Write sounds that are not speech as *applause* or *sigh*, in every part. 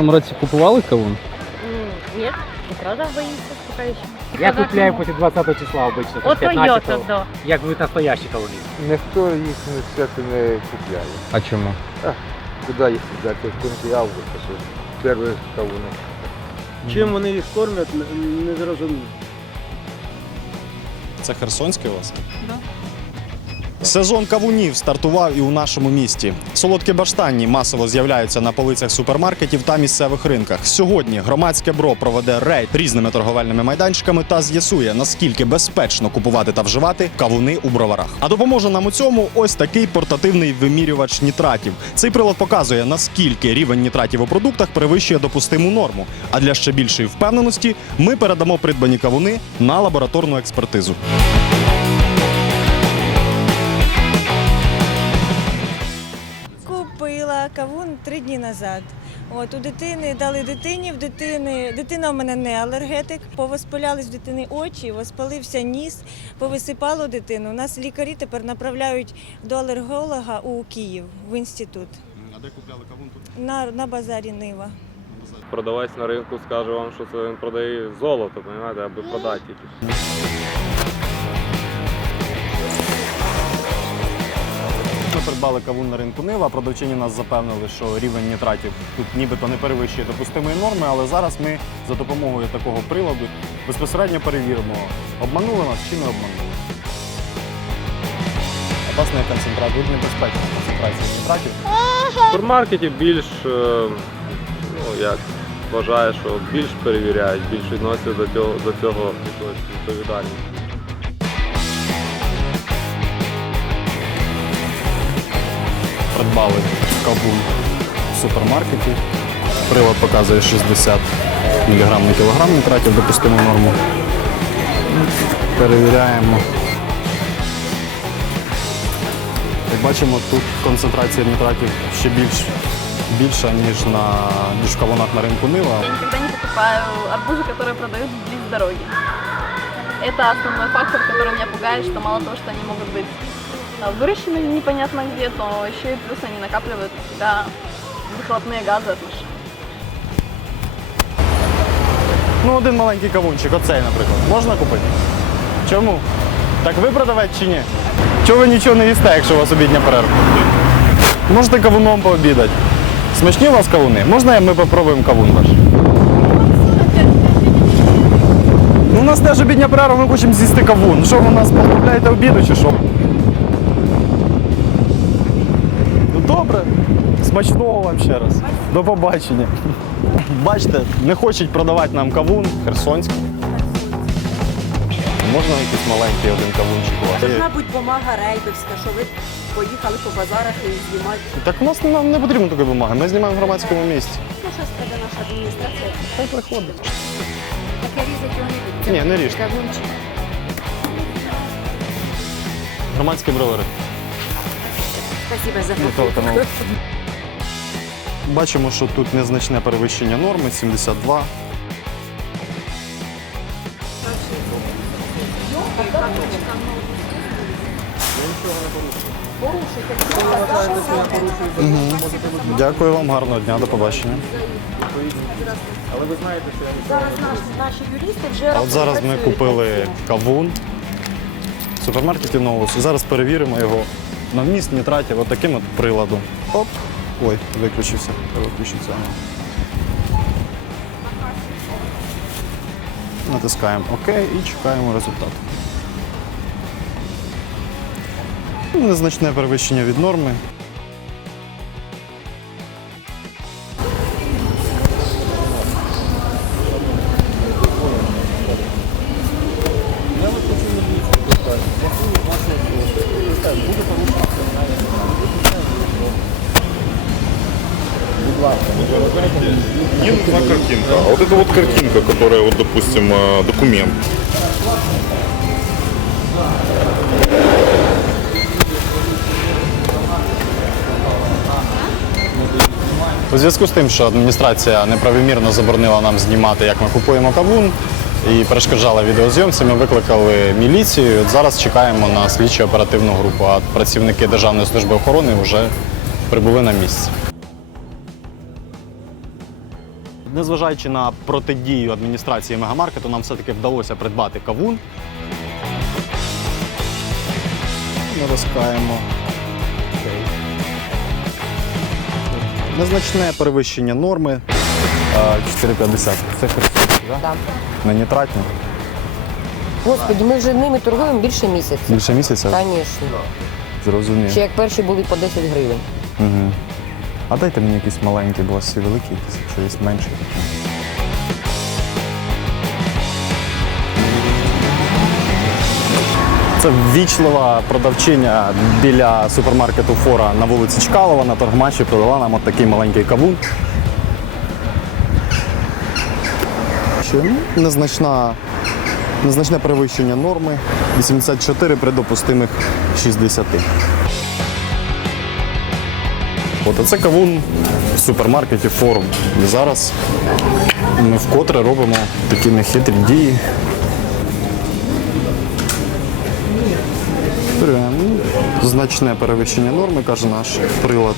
цьому році купували кавун? Нет, правда боимся пока еще. Я купляю після 20 числа обично, От 15 Toyota, як ви настоящі кавуни. Ніхто їх не свято не купляє. А чому? Куди їх купляти? В кінці августа, що перші кавуни. Чим вони їх кормлять, не- не зрозуміло. Це Херсонський у вас? Да. Сезон кавунів стартував і у нашому місті. Солодкі баштанні масово з'являються на полицях супермаркетів та місцевих ринках. Сьогодні громадське бро проведе рейд різними торговельними майданчиками та з'ясує, наскільки безпечно купувати та вживати кавуни у броварах. А допоможе нам у цьому ось такий портативний вимірювач нітратів. Цей прилад показує, наскільки рівень нітратів у продуктах перевищує допустиму норму. А для ще більшої впевненості ми передамо придбані кавуни на лабораторну експертизу. Купила кавун три дні назад. От у дитини дали дитині, в дитини дитина в мене не алергетик. Повоспалялись в дитини очі, воспалився ніс, повисипало дитину. У нас лікарі тепер направляють до алерголога у Київ в інститут А де купляли кавун тут? на, на базарі Нива. Продавець на ринку скаже вам, що це він продає золото, розумієте, аби продати тільки. Придбали кавун на ринку Нива. Продавчині нас запевнили, що рівень нітратів тут нібито не перевищує допустимої норми, але зараз ми за допомогою такого приладу безпосередньо перевіримо, обманули нас чи не обманули. Власне, концентрація, тут небезпечна концентрація нітратів. В супермаркеті більш, е, ну як, вважаю, що більш перевіряють, більш відносять до цього, до цього якогось відповідальність. Придбали кавун в супермаркеті. Прилад показує 60 мг на кілограм нітратів допустиму норму. Перевіряємо. Як бачимо, тут концентрація нітратів ще більш, більша, ніж, на, ніж в кавунах на ринку Нива. Я никогда не покупаю арбузы, которые продают близ дороги. Это основной фактор, который меня пугает, что мало того, что они могут быть а, выращены непонятно где, то еще и плюс они накапливают у себя выхлопные газы от машин. Ну, один маленький кавунчик, оцей, наприклад. Можна купити? Чому? Так ви продавець чи ні? Чого ви нічого не їсте, якщо у вас обідня перерва? Можете кавуном пообідати. Смачні у вас кавуни? Можна ми попробуємо кавун ваш? Ну, у нас теж обідня перерва, ми хочемо з'їсти кавун. Що ви у нас позбавляєте обіду чи що? Добре. Смачного вам ще раз. До побачення. *laughs* Бачите, не хочуть продавати нам кавун херсонський. Можна якийсь маленький один кавунчик у вас? Должна бути бумага рейдовська, що ви поїхали по базарах і знімати. Так у нас нам не потрібно такої бумаги. Ми знімаємо в громадському місці. Ну, що скаже наша адміністрація? Хай приходить. Таке різати його не. Ні, не ріжте. Кавунчик. Громадські бровари. Спасибо за Телеканал. *laughs* Бачимо, що тут незначне перевищення норми 72. Мгм. Дякую вам, гарного дня, до побачення. Зараз наші, наші юристи вже А От зараз ми купили кавун в супермаркеті Новус. Зараз перевіримо його на вміст нітратів отаким от приладом. Оп. Ой, виключився. Виключиться. Натискаємо ОК і чекаємо результат. Незначне перевищення від норми. Мне нужна картинка. А вот эта вот картинка, которая, вот, допустим, э, документ. У зв'язку з тим, що адміністрація неправомірно заборонила нам знімати, як ми купуємо кавун, і перешкоджала відеозйомці, ми викликали міліцію. От зараз чекаємо на слідчо оперативну групу, а працівники Державної служби охорони вже прибули на місце. Незважаючи на протидію адміністрації мегамаркету, нам все-таки вдалося придбати кавун. Нароскаємо. Незначне перевищення норми. 4,50. Це красиві, так? Да. Не нітратні. Господи, ми вже ними торгуємо більше місяця. Більше місяця? Звісно. Зрозумів. Ще як перші були по 10 гривень. Угу. А дайте мені якісь маленькі, бо у вас всі великі, якісь, якщо є менші. Це ввічлива продавчиня біля супермаркету Фора на вулиці Чкалова на торгмачі продала нам от такий маленький кавун. Незначна, незначне перевищення норми 84 при допустимих 60. От це кавун в супермаркеті форум. І зараз ми вкотре робимо такі нехитрі дії. Значне перевищення норми, каже наш прилад.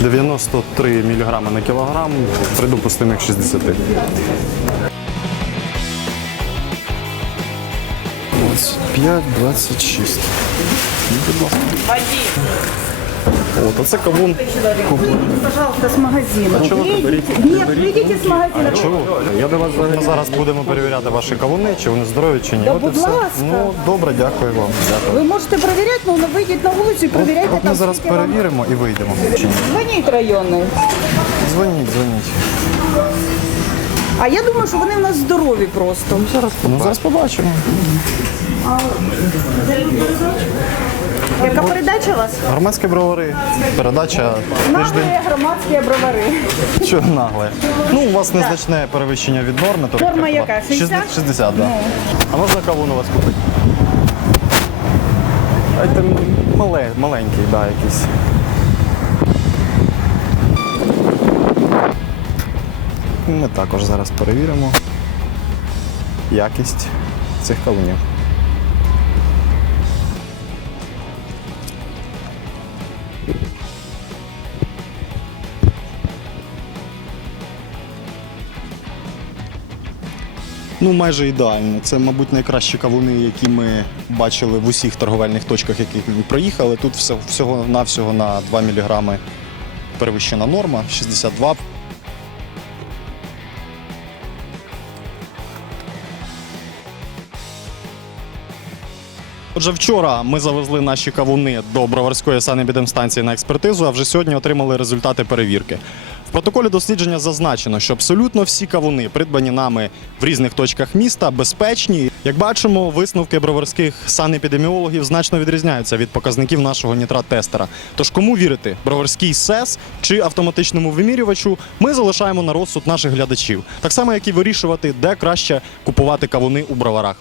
93 мг на кілограм при допустимих 60. 25, 26. Ну, Будь ласка. От, оце кавун. Пожалуйста, з магазину. А чого ви беріть? Ні, прийдіть з магазину. А чого? Я до вас взагалі зараз будемо перевіряти ваші кавуни, чи вони здорові, чи ні. От і будь все. ласка. Ну добре, дякую вам. Дякую. Ви можете перевіряти, але вийдіть на вулицю і перевіряйте От ми там. зараз скільки вам- перевіримо і вийдемо. Чи ні? Дзвоніть районний. Дзвоніть, дзвоніть. А я думаю, що вони в нас здорові просто. Ну зараз побачимо. Яка передача у вас? Громадські бровари. Передача тиждень. громадські бровари. Що нагле? Ну, у вас незначне перевищення від норми. то Норма як яка? Ну. 60? 60? 60, так. А можна кавун у вас купити? А це мале, маленький, так, да, якийсь. Ми також зараз перевіримо якість цих кавунів. Ну, майже ідеально. Це, мабуть, найкращі кавуни, які ми бачили в усіх торговельних точках, яких ми проїхали. Тут всього-навсього на 2 мг перевищена норма, 62. Отже, вчора ми завезли наші кавуни до Броварської санепідемстанції на експертизу, а вже сьогодні отримали результати перевірки. Протоколі дослідження зазначено, що абсолютно всі кавуни, придбані нами в різних точках міста, безпечні. Як бачимо, висновки броварських санепідеміологів значно відрізняються від показників нашого нітрат-тестера. Тож кому вірити броварський СЕС чи автоматичному вимірювачу, ми залишаємо на розсуд наших глядачів, так само як і вирішувати, де краще купувати кавуни у броварах.